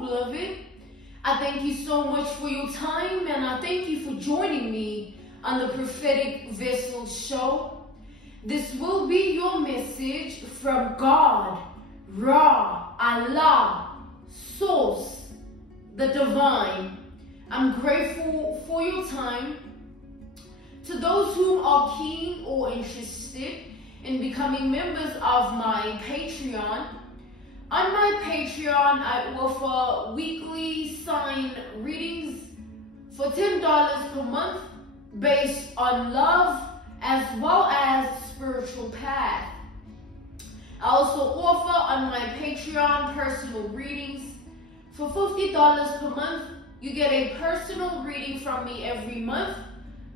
beloved. I thank you so much for your time, and I thank you for joining me on the Prophetic Vessel Show. This will be your message from God, Ra, Allah, Source, the Divine. I'm grateful for your time. To those who are keen or interested in becoming members of my Patreon, on my Patreon, I offer weekly sign readings for $10 per month based on love as well as spiritual path. I also offer on my Patreon personal readings. For $50 per month, you get a personal reading from me every month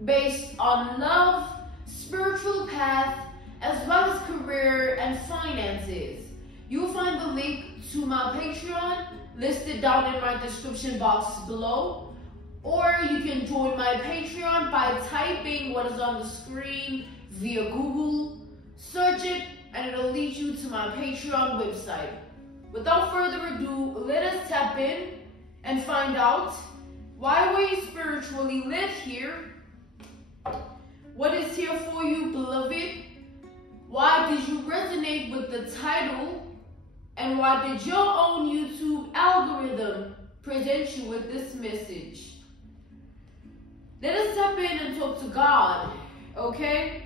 based on love, spiritual path, as well as career and finances. You'll find the link to my Patreon listed down in my description box below, or you can join my Patreon by typing what is on the screen via Google, search it, and it'll lead you to my Patreon website. Without further ado, let us tap in and find out why were you spiritually led here? What is here for you, beloved? Why did you resonate with the title? And why did your own YouTube algorithm present you with this message? Let us tap in and talk to God, okay?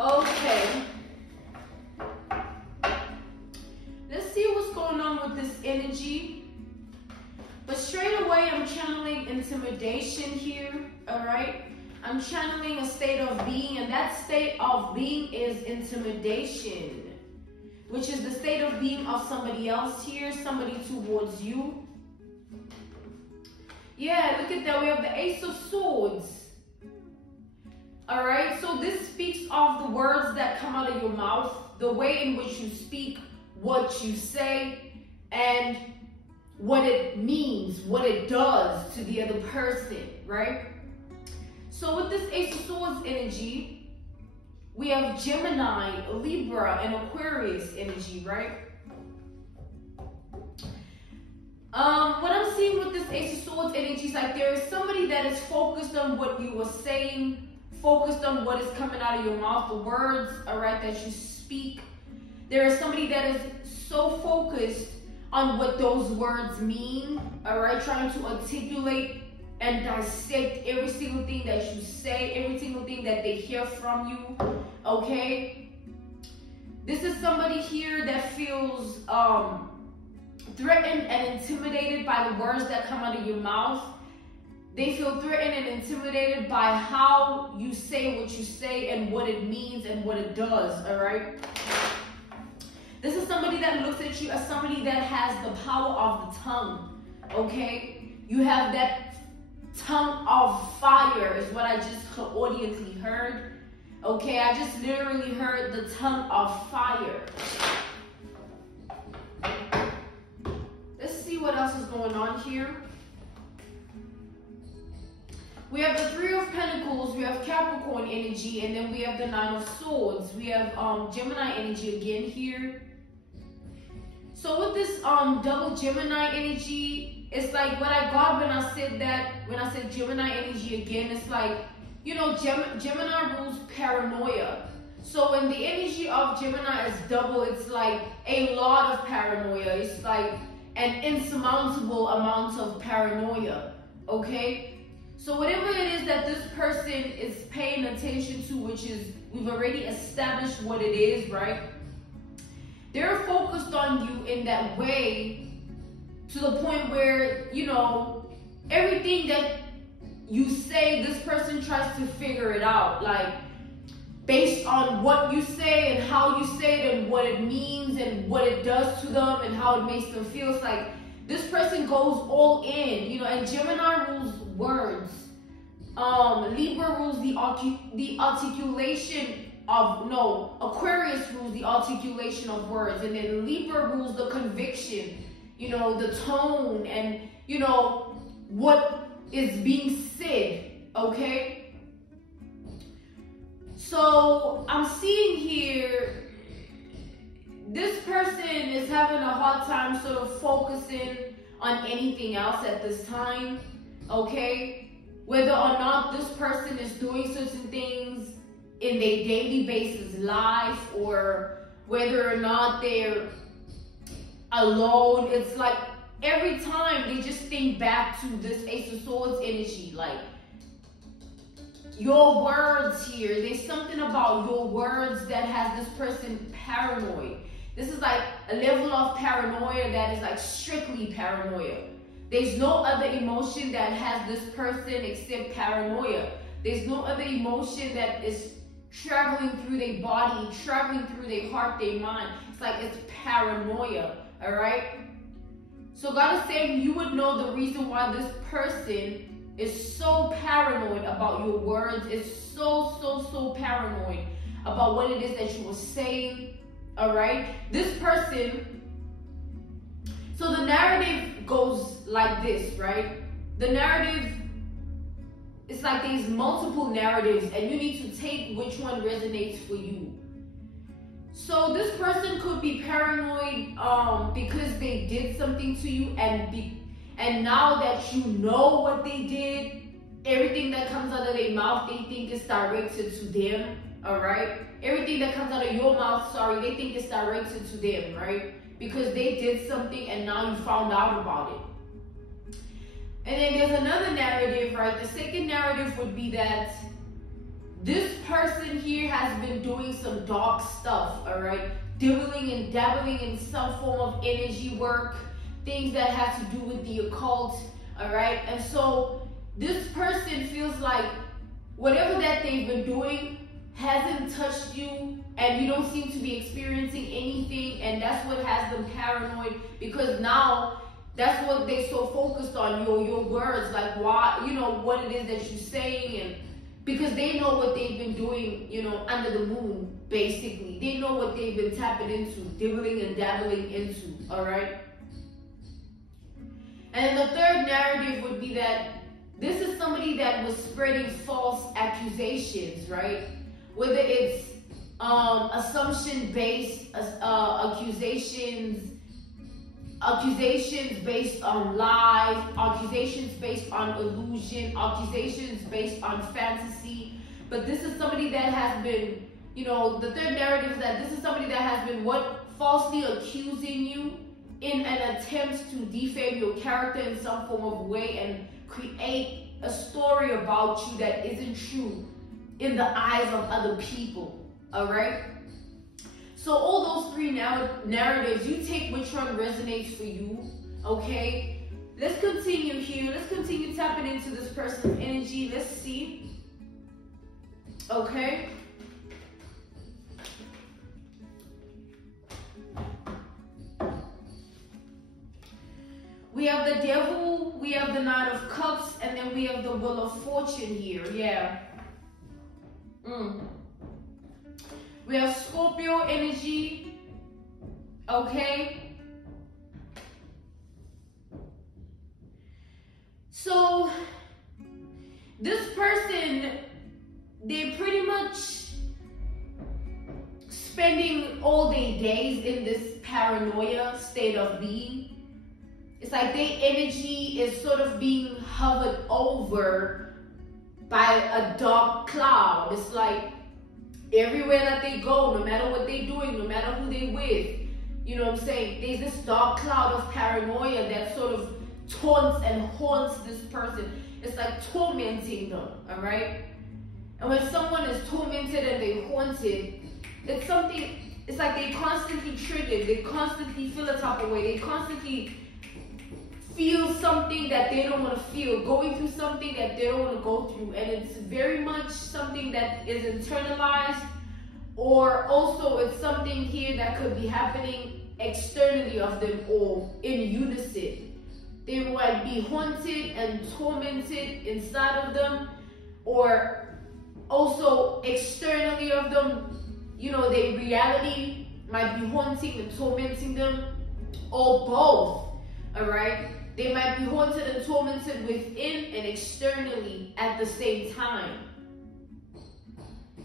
Okay, let's see what's going on with this energy. But straight away, I'm channeling intimidation here, all right? I'm channeling a state of being, and that state of being is intimidation, which is the state of being of somebody else here, somebody towards you. Yeah, look at that. We have the Ace of Swords. All right, so this speaks of the words that come out of your mouth, the way in which you speak, what you say, and what it means, what it does to the other person, right? So with this Ace of Swords energy, we have Gemini, Libra, and Aquarius energy, right? What I'm seeing with this Ace of Swords energy is like there is somebody that is focused on what you are saying, focused on what is coming out of your mouth, the words, all right, that you speak. There is somebody that is so focused on what those words mean, all right, trying to articulate and dissect every single thing that you say, every single thing that they hear from you, okay? This is somebody here that feels threatened and intimidated by the words that come out of your mouth. They feel threatened and intimidated by how you say what you say and what it means and what it does, all right? This is somebody that looks at you as somebody that has the power of the tongue, okay? You have that tongue of fire is what I just audiently heard, okay? I just literally heard the tongue of fire. Let's see what else is going on here. We have the Three of Pentacles, we have Capricorn energy, and then we have the Nine of Swords. We have Gemini energy again here. So with this double Gemini energy, it's like what I got when I said Gemini energy again, it's like, you know, Gemini rules paranoia. So when the energy of Gemini is double, it's like a lot of paranoia. It's like an insurmountable amount of paranoia, okay? So whatever it is that this person is paying attention to, which is, we've already established what it is, right? They're focused on you in that way to the point where, you know, everything that you say, this person tries to figure it out. Like, based on what you say and how you say it and what it means and what it does to them and how it makes them feel. It's like this person goes all in, you know, and Gemini rules words. Libra rules the articulation of, no, Aquarius rules the articulation of words, and then Libra rules the conviction, you know, the tone, and, you know, what is being said, okay? So I'm seeing here, this person is having a hard time sort of focusing on anything else at this time, okay? Whether or not this person is doing certain things in their daily basis life, or whether or not they're alone. It's like every time they just think back to this Ace of Swords energy, like your words here. There's something about your words that has this person paranoid. This is like a level of paranoia that is like strictly paranoia. There's no other emotion that has this person except paranoia. There's no other emotion that is traveling through their body, traveling through their heart, their mind. It's like it's paranoia, all right? So God is saying you would know the reason why this person is so paranoid about your words, is so paranoid about what it is that you were saying, all right? This person, so the narrative goes like this, right? The narrative, it's like there's multiple narratives and you need to take which one resonates for you. So this person could be paranoid because they did something to you, and now that you know what they did, everything that comes out of their mouth, they think is directed to them, all right? Everything that comes out of your mouth, sorry, they think it's directed to them, right? Because they did something and now you found out about it. And then there's another narrative, right? The second narrative would be that this person here has been doing some dark stuff, all right? Dibbling and dabbling in some form of energy work, things that have to do with the occult, all right? And so this person feels like whatever that they've been doing hasn't touched you, and you don't seem to be experiencing anything, and that's what has them paranoid, because now that's what they're so focused on, your words, like why, you know, what it is that you're saying, and because they know what they've been doing, you know, under the moon, basically. They know what they've been tapping into, dibbling and dabbling into, all right? And the third narrative would be that this is somebody that was spreading false accusations, right? Whether it's assumption-based accusations based on lies, accusations based on illusion, accusations based on fantasy. But this is somebody that has been, you know, the third narrative is that this is somebody that has been falsely accusing you in an attempt to defame your character in some form of way and create a story about you that isn't true in the eyes of other people, all right? So all those three narratives, you take which one resonates for you, okay? Let's continue here. Let's continue tapping into this person's energy. Let's see, okay? We have the Devil, we have the Knight of Cups, and then we have the Wheel of Fortune here, yeah. We have Scorpio energy, okay? So, this person, they're pretty much spending all their days in this paranoia state of being. It's like their energy is sort of being hovered over by a dark cloud. It's like everywhere that they go, no matter what they're doing, no matter who they're with, you know what I'm saying? There's this dark cloud of paranoia that sort of taunts and haunts this person. It's like tormenting them, all right? And when someone is tormented and they're haunted, it's something, it's like they're constantly triggered. They constantly feel a type of way. They constantly feel something that they don't want to feel, going through something that they don't want to go through, and it's very much something that is internalized, or also it's something here that could be happening externally of them or in unison. They might be haunted and tormented inside of them, or also externally of them, you know, their reality might be haunting and tormenting them, or both. All right, they might be haunted and tormented within and externally at the same time.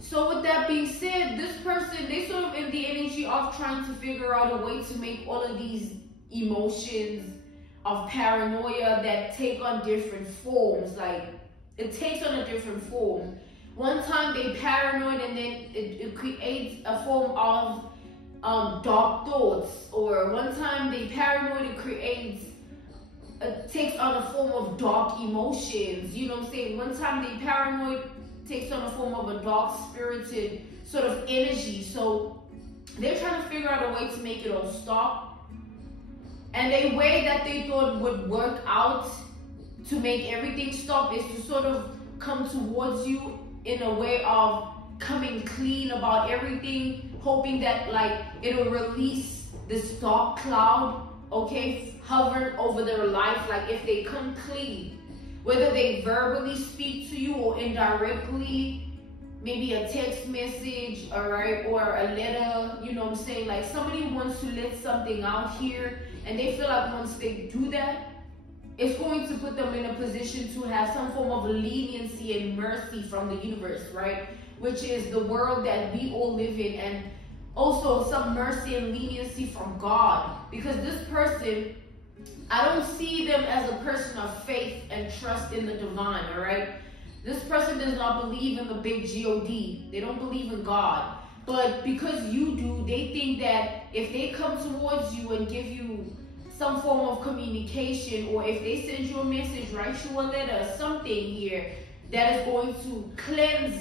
So with that being said, this person, they sort of in the energy of trying to figure out a way to make all of these emotions of paranoia that take on different forms. Like, it takes on a different form. One time they paranoid, and then it creates a form of dark thoughts. Or one time they paranoid, it takes on a form of dark emotions. You know what I'm saying? One time they paranoid takes on a form of a dark spirited sort of energy. So they're trying to figure out a way to make it all stop. And a way that they thought would work out to make everything stop is to sort of come towards you in a way of coming clean about everything, hoping that like it'll release this dark cloud, okay, hovering over their life. Like if they come clean, whether they verbally speak to you or indirectly, maybe a text message, all right, or a letter, you know what I'm saying? Like somebody wants to let something out here, and they feel like once they do that, it's going to put them in a position to have some form of leniency and mercy from the universe, right? Which is the world that we all live in, and also some mercy and leniency from God. Because this person, I don't see them as a person of faith and trust in the divine, all right? This person does not believe in the big God. They don't believe in God. But because you do, they think that if they come towards you and give you some form of communication, or if they send you a message, write you a letter, something here that is going to cleanse,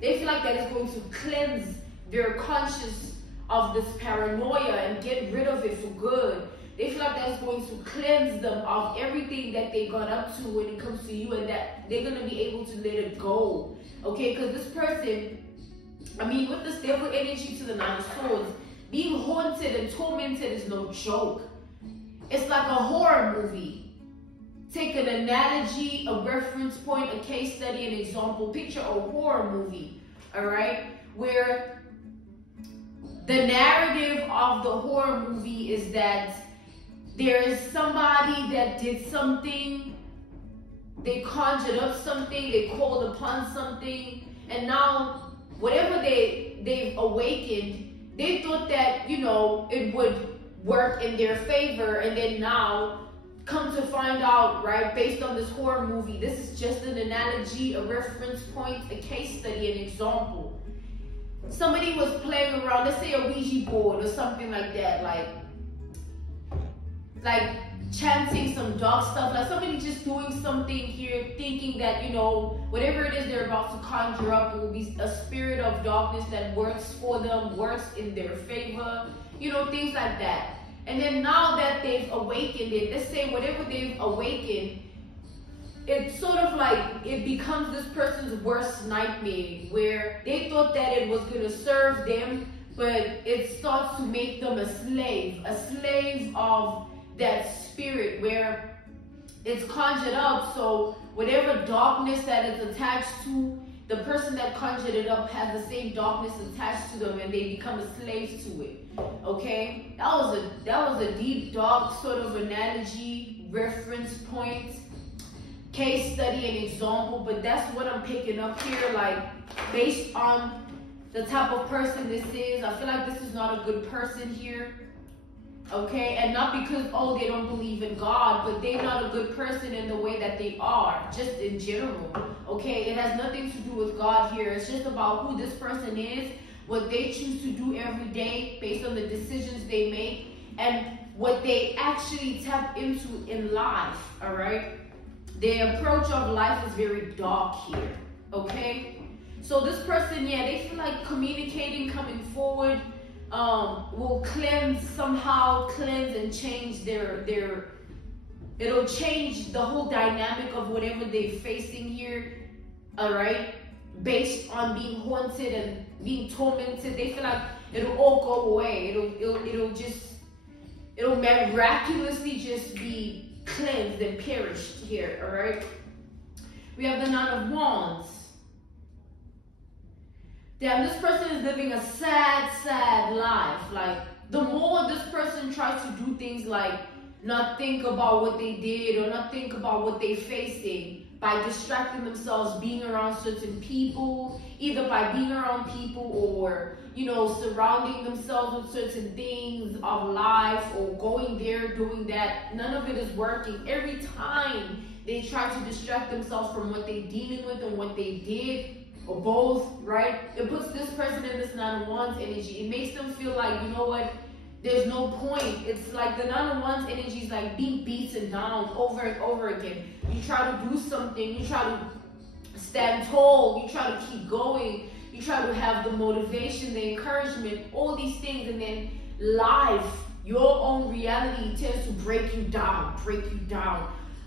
they feel like that is going to cleanse their conscience of this paranoia and get rid of it for good. They feel like that's going to cleanse them of everything that they got up to when it comes to you, and that they're going to be able to let it go. Okay, because this person, I mean, with this devil energy to the Nine of Swords, being haunted and tormented is no joke. It's like a horror movie. Take an analogy, a reference point, a case study, an example. Picture a horror movie, all right? Where the narrative of the horror movie is that there is somebody that did something, they conjured up something, they called upon something, and now whatever they've awakened, they thought that, you know, it would work in their favor, and then now come to find out, right, based on this horror movie, this is just an analogy, a reference point, a case study, an example. Somebody was playing around, let's say a Ouija board or something like that, like chanting some dark stuff, like somebody just doing something here, thinking that, you know, whatever it is they're about to conjure up will be a spirit of darkness that works for them, works in their favor, you know, things like that. And then now that they've awakened it, let's say whatever they've awakened, it's sort of like it becomes this person's worst nightmare, where they thought that it was going to serve them, but it starts to make them a slave of that spirit, where it's conjured up. So whatever darkness that is attached to the person that conjured it up has the same darkness attached to them, and they become a slave to it. Okay, that was a deep, dark sort of analogy, reference point, case study, and example. But that's what I'm picking up here, like based on the type of person this is. I feel like this is not a good person here. Okay, and not because, oh, they don't believe in God, but they're not a good person in the way that they are, just in general. Okay, it has nothing to do with God here. It's just about who this person is, what they choose to do every day based on the decisions they make, and what they actually tap into in life, all right? Their approach of life is very dark here, okay? So this person, yeah, they feel like communicating, coming forward, will somehow cleanse and change it'll change the whole dynamic of whatever they're facing here, all right? based on being haunted and being tormented. They feel like it'll all go away. It'll miraculously just be cleansed and perished here, all right? We have the Nine of Wands. Damn, this person is living a sad, sad life. Like, the more this person tries to do things like not think about what they did or not think about what they're facing, by distracting themselves, being around certain people, either by being around people or, you know, surrounding themselves with certain things of life or going there, doing that, none of it is working. Every time they try to distract themselves from what they're dealing with and what they did, or both, right? It puts this person in this Nine of Wands energy. It makes them feel like, you know what, there's no point. It's like the Nine of Wands energy is like being beaten down over and over again. You try to do something, you try to stand tall, you try to keep going, you try to have the motivation, the encouragement, all these things, and then life, your own reality tends to break you down,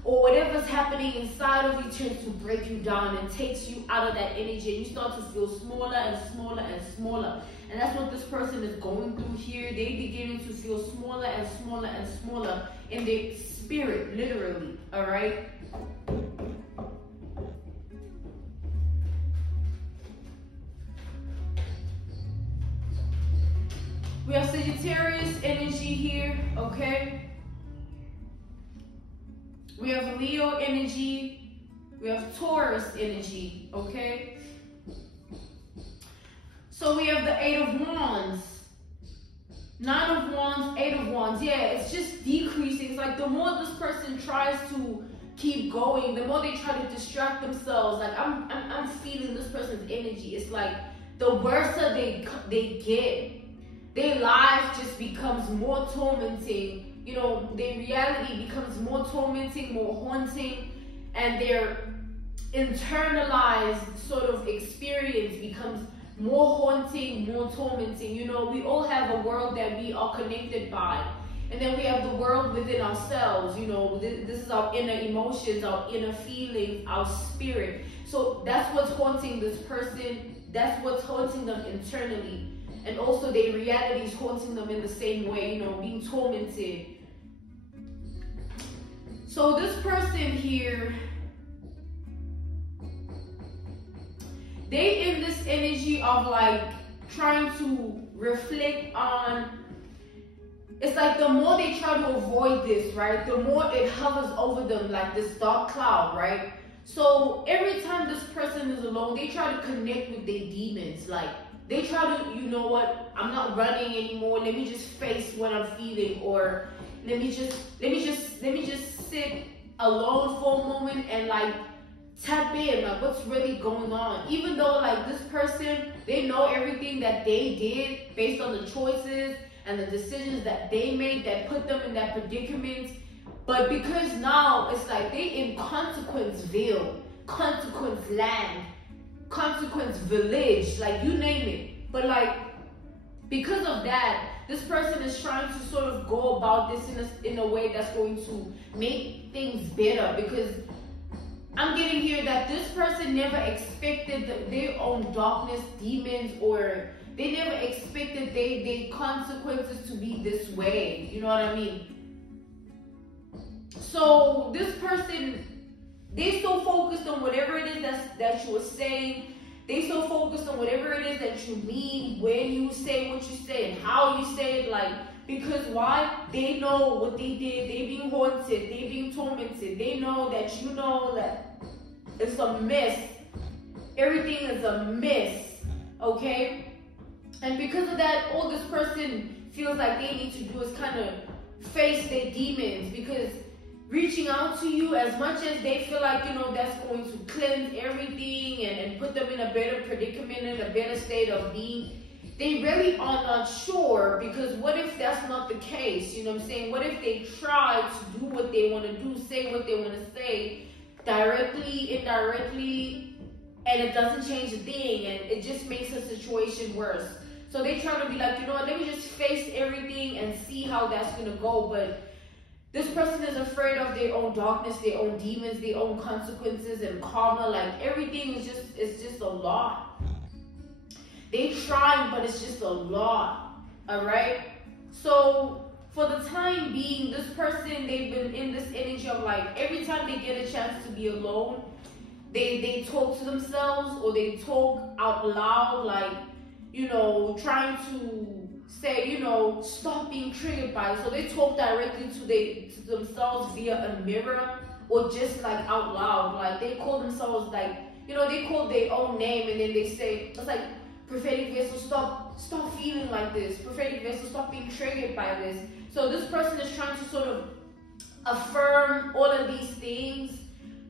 or whatever's happening inside of you tends to break you down and takes you out of that energy, and you start to feel smaller and smaller and smaller. And that's what this person is going through here. They're beginning to feel smaller and smaller and smaller in their spirit, literally, all right? We have Sagittarius energy here, okay? We have Leo energy. We have Taurus energy, okay? So we have the Eight of Wands. Nine of Wands, Eight of Wands. Yeah, it's just decreasing. It's like the more this person tries to keep going, the more they try to distract themselves. Like I'm feeling this person's energy. It's like the worse they get, their life just becomes more tormenting. You know, their reality becomes more tormenting, more haunting, and their internalized sort of experience becomes more haunting, more tormenting. You know, we all have a world that we are connected by. And then we have the world within ourselves. You know, this is our inner emotions, our inner feelings, our spirit. So that's what's haunting this person. That's what's haunting them internally. And also their reality is haunting them in the same way, you know, being tormented. So this person here, they in this energy of like trying to reflect on, it's like the more they try to avoid this, right, the more it hovers over them like this dark cloud, right? So every time this person is alone, they try to connect with their demons. Like they try to, you know what, I'm not running anymore, let me just face what I'm feeling, or let me just sit alone for a moment and like tap in, like what's really going on. Even though like this person, they know everything that they did based on the choices and the decisions that they made that put them in that predicament. But because now it's like they in consequenceville, consequence land, consequence village, like you name it. But like because of that, this person is trying to sort of go about this in a way that's going to make things better, because I'm getting here that this person never expected their own darkness, demons, or they never expected their consequences to be this way. You know what I mean? So this person, they're so focused on whatever it is that you are saying. They're so focused on whatever it is that you mean, when you say what you say and how you say it. Like, because why? They know what they did. They being haunted. They being tormented. They know that you know that it's a mess. Everything is a mess. Okay? And because of that, all this person feels like they need to do is kind of face their demons, because reaching out to you, as much as they feel like, you know, that's going to cleanse everything and put them in a better predicament, in a better state of being, they really are not sure. Because what if that's not the case? You know what I'm saying? What if they try to do what they want to do, say what they want to say, directly, indirectly, and it doesn't change a thing, and it just makes the situation worse. So they try to be like, you know what, let me just face everything and see how that's going to go. But This person is afraid of their own darkness, their own demons, their own consequences and karma. Like everything is just a lot. They trying, but it's just a lot. All right. So for the time being, this person, they've been in this energy of like every time they get a chance to be alone, they talk to themselves or they talk out loud, like, you know, trying to say, you know, stop being triggered by it. So they talk directly to themselves via a mirror or just like out loud. Like they call themselves like, you know, they call their own name and then they say, it's like, prophetic vessel, stop feeling like this. Prophetic vessel, stop being triggered by this. So this person is trying to sort of affirm all of these things,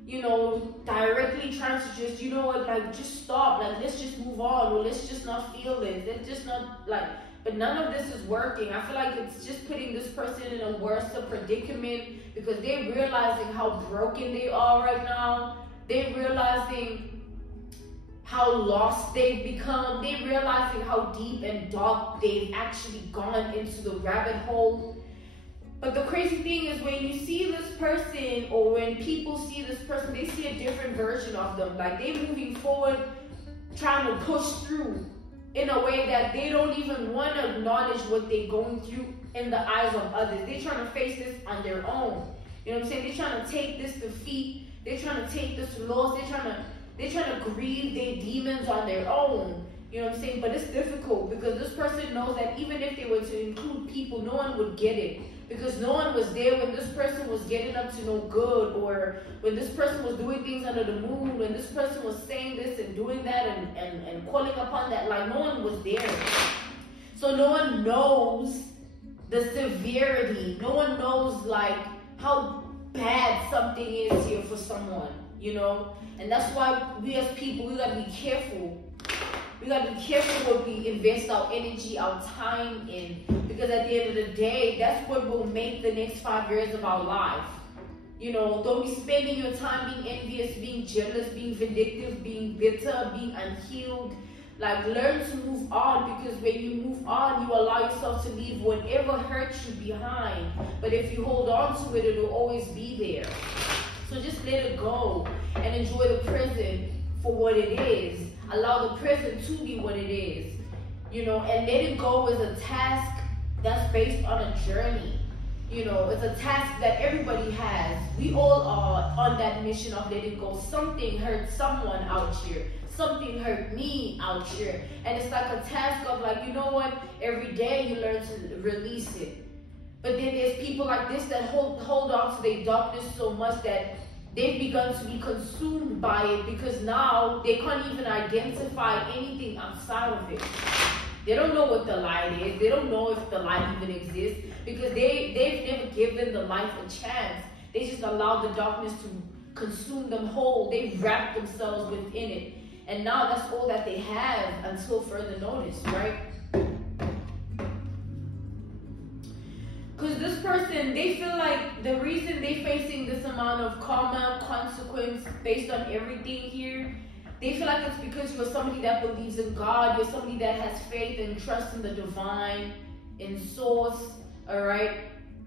you know, directly trying to just, you know what, like just stop, like let's just move on, or let's just not feel it. Let's just not like, but none of this is working. I feel like it's just putting this person in a worse predicament because they're realizing how broken they are right now. They're realizing how lost they've become. They're realizing how deep and dark they've actually gone into the rabbit hole. But the crazy thing is when you see this person or when people see this person, they see a different version of them. Like they're moving forward, trying to push through in a way that they don't even want to acknowledge what they're going through in the eyes of others. They're trying to face this on their own. You know what I'm saying? They're trying to take this defeat. They're trying to take this loss. They're trying to grieve their demons on their own. You know what I'm saying? But it's difficult because this person knows that even if they were to include people, no one would get it. Because no one was there when this person was getting up to no good, or when this person was doing things under the moon, when this person was saying this and doing that and calling upon that. Like no one was there. So no one knows the severity. No one knows like how bad something is here for someone, you know? And that's why we as people, we gotta be careful. We gotta be careful what we invest our energy, our time in. Because at the end of the day, that's what will make the next 5 years of our life. You know, don't be spending your time being envious, being jealous, being vindictive, being bitter, being unhealed. Like, learn to move on, because when you move on, you allow yourself to leave whatever hurts you behind. But if you hold on to it, it'll always be there. So just let it go and enjoy the present for what it is. Allow the present to be what it is. You know, and letting go is a task that's based on a journey. You know, it's a task that everybody has. We all are on that mission of letting go. Something hurt someone out here. Something hurt me out here. And it's like a task of like, you know what? Every day you learn to release it. But then there's people like this that hold on to their darkness so much that they've begun to be consumed by it, because now they can't even identify anything outside of it. They don't know what the light is. They don't know if the light even exists, because they've never given the light a chance. They just allowed the darkness to consume them whole. They've wrapped themselves within it. And now that's all that they have until further notice, right? Because this person, they feel like the reason they're facing this amount of karma, consequence based on everything here, they feel like it's because you're somebody that believes in God, you're somebody that has faith and trust in the divine, in source, all right?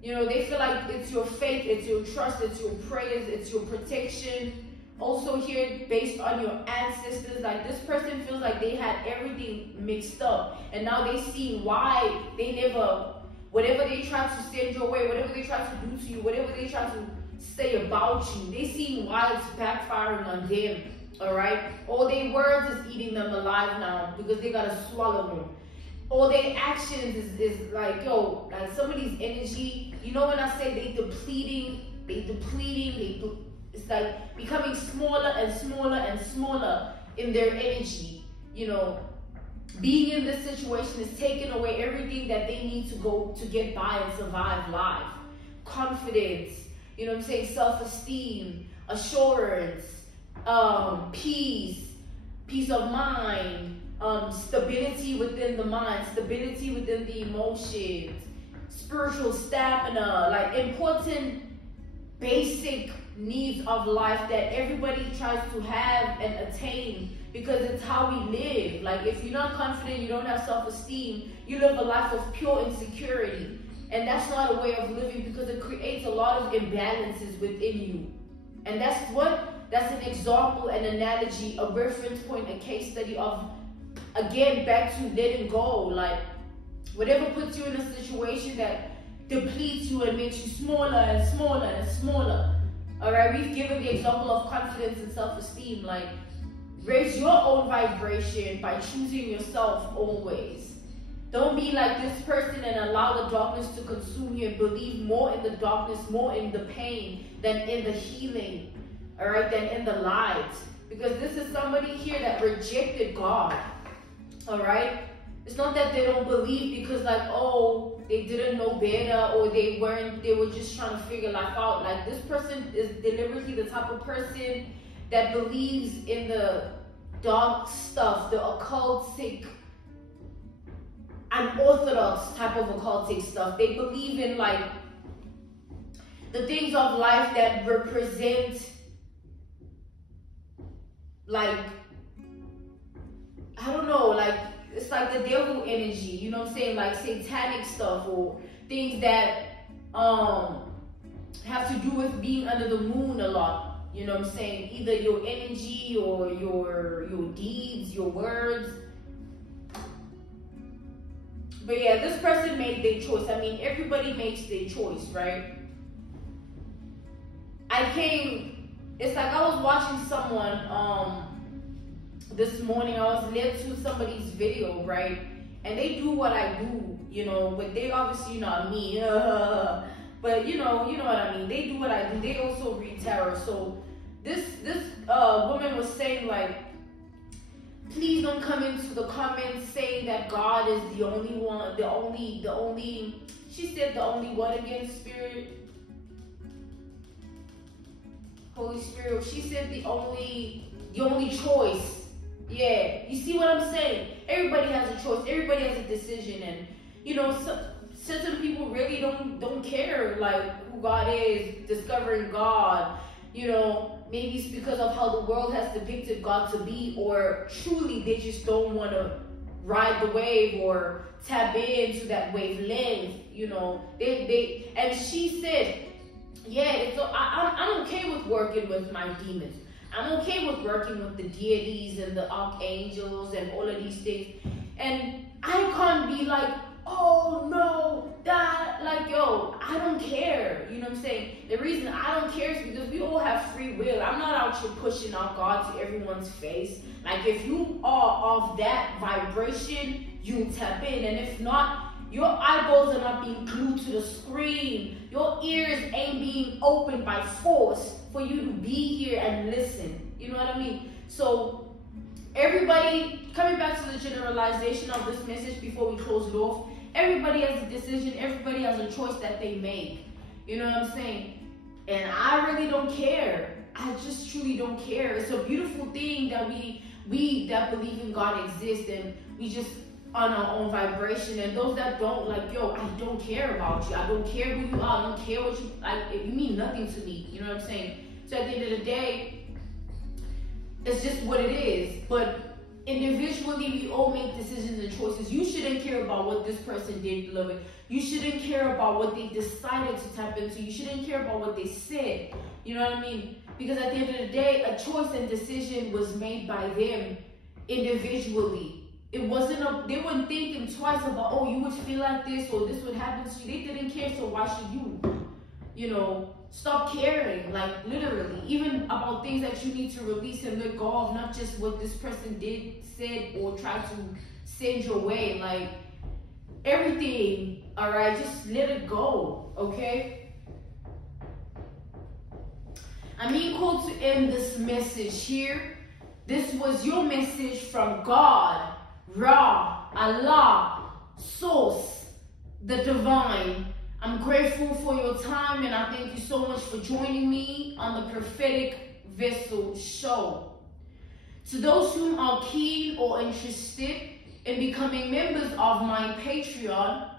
You know, they feel like it's your faith, it's your trust, it's your prayers, it's your protection. Also here, based on your ancestors, like this person feels like they had everything mixed up. And now they see why they never, whatever they try to send your way, whatever they try to do to you, whatever they try to say about you, they see why it's backfiring on them. All right, all their words is eating them alive now, because they gotta swallow them. All their actions is like, yo, like somebody's energy. You know, when I say they depleting, it's like becoming smaller and smaller and smaller in their energy. You know, being in this situation is taking away everything that they need to go to get by and survive life. Confidence, you know what I'm saying, self-esteem, assurance, peace of mind, stability within the mind, stability within the emotions, spiritual stamina, like important basic needs of life that everybody tries to have and attain, because it's how we live. Like if you're not confident, you don't have self-esteem, you live a life of pure insecurity. And that's not a way of living, because it creates a lot of imbalances within you. And that's an example, an analogy, a reference point, a case study of, again, back to letting go. Like, whatever puts you in a situation that depletes you and makes you smaller and smaller and smaller. All right, we've given the example of confidence and self-esteem. Like, raise your own vibration by choosing yourself always. Don't be like this person and allow the darkness to consume you and believe more in the darkness, more in the pain than in the healing, all right, than in the light. Because this is somebody here that rejected God, all right? It's not that they don't believe because, like, oh, they didn't know better, or they were just trying to figure life out. Like, this person is deliberately the type of person that believes in the dark stuff, the occultic, unorthodox type of occultic stuff. They believe in, like, the things of life that represent, like, I don't know, like, it's like the devil energy, you know what I'm saying? Like satanic stuff, or things that have to do with being under the moon a lot, you know what I'm saying? Either your energy or your deeds, your words. But yeah, this person made their choice. I mean, everybody makes their choice, right? It's like I was watching someone this morning. I was led to somebody's video, right? And they do what I do, you know, but they obviously not me. But you know what I mean. They do what I do. They also read tarot. So this woman was saying, like, please don't come into the comments saying that God is the only one, the only, she said the only what again? Spirit? Holy Spirit. She said the only choice. Yeah, you see what I'm saying? Everybody has a choice. Everybody has a decision. And, you know, certain people really don't care, like, who God is, discovering God. You know, maybe it's because of how the world has depicted God to be, or truly they just don't want to ride the wave or tap into that wavelength, you know. And she said, yeah, I'm okay with working with my demons. I'm okay with working with the deities and the archangels and all of these things. And I can't be like, oh no, that, like, yo, I don't care. You know what I'm saying? The reason I don't care is because we all have free will. I'm not out here pushing out God to everyone's face. Like, if you are of that vibration, you tap in. And if not, your eyeballs are not being glued to the screen. Your ears ain't being opened by force for you to be here and listen. You know what I mean? So everybody, coming back to the generalization of this message before we close it off, everybody has a decision. Everybody has a choice that they make. You know what I'm saying? And I really don't care. I just truly don't care. It's a beautiful thing that we that believe in God exist, and we just on our own vibration. And those that don't, like, yo, I don't care about you. I don't care who you are. I don't care what you, like, you mean nothing to me. You know what I'm saying? So at the end of the day, it's just what it is. But individually, we all make decisions and choices. You shouldn't care about what this person did, beloved. You shouldn't care about what they decided to tap into. You shouldn't care about what they said. You know what I mean? Because at the end of the day, a choice and decision was made by them individually. It wasn't they weren't thinking twice about, oh, you would feel like this or this would happen to you. They didn't care, so why should you? You know, stop caring, like, literally, even about things that you need to release and let go of, not just what this person did, said, or tried to send your way. Like, everything, all right, just let it go, okay? I'm being called to end this message here. This was your message from God, Ra, Allah, Source, the Divine. I'm grateful for your time, and I thank you so much for joining me on the Prophetic Vessel Show. To those who are keen or interested in becoming members of my Patreon,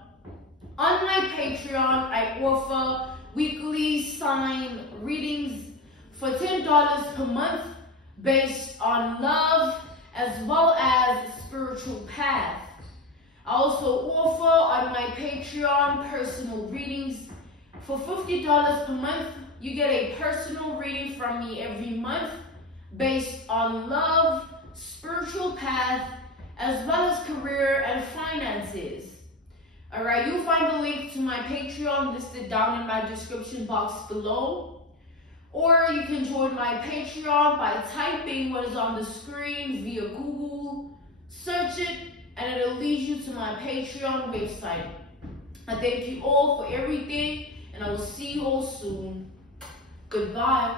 on my Patreon, I offer weekly sign readings for $10 per month based on love as well as spiritual path. I also offer on my Patreon personal readings. For $50 per month, you get a personal reading from me every month based on love, spiritual path, as well as career and finances. Alright, you'll find the link to my Patreon listed down in my description box below. Or you can join my Patreon by typing what is on the screen via Google, search it, and it'll lead you to my Patreon website. I thank you all for everything, and I will see you all soon. Goodbye.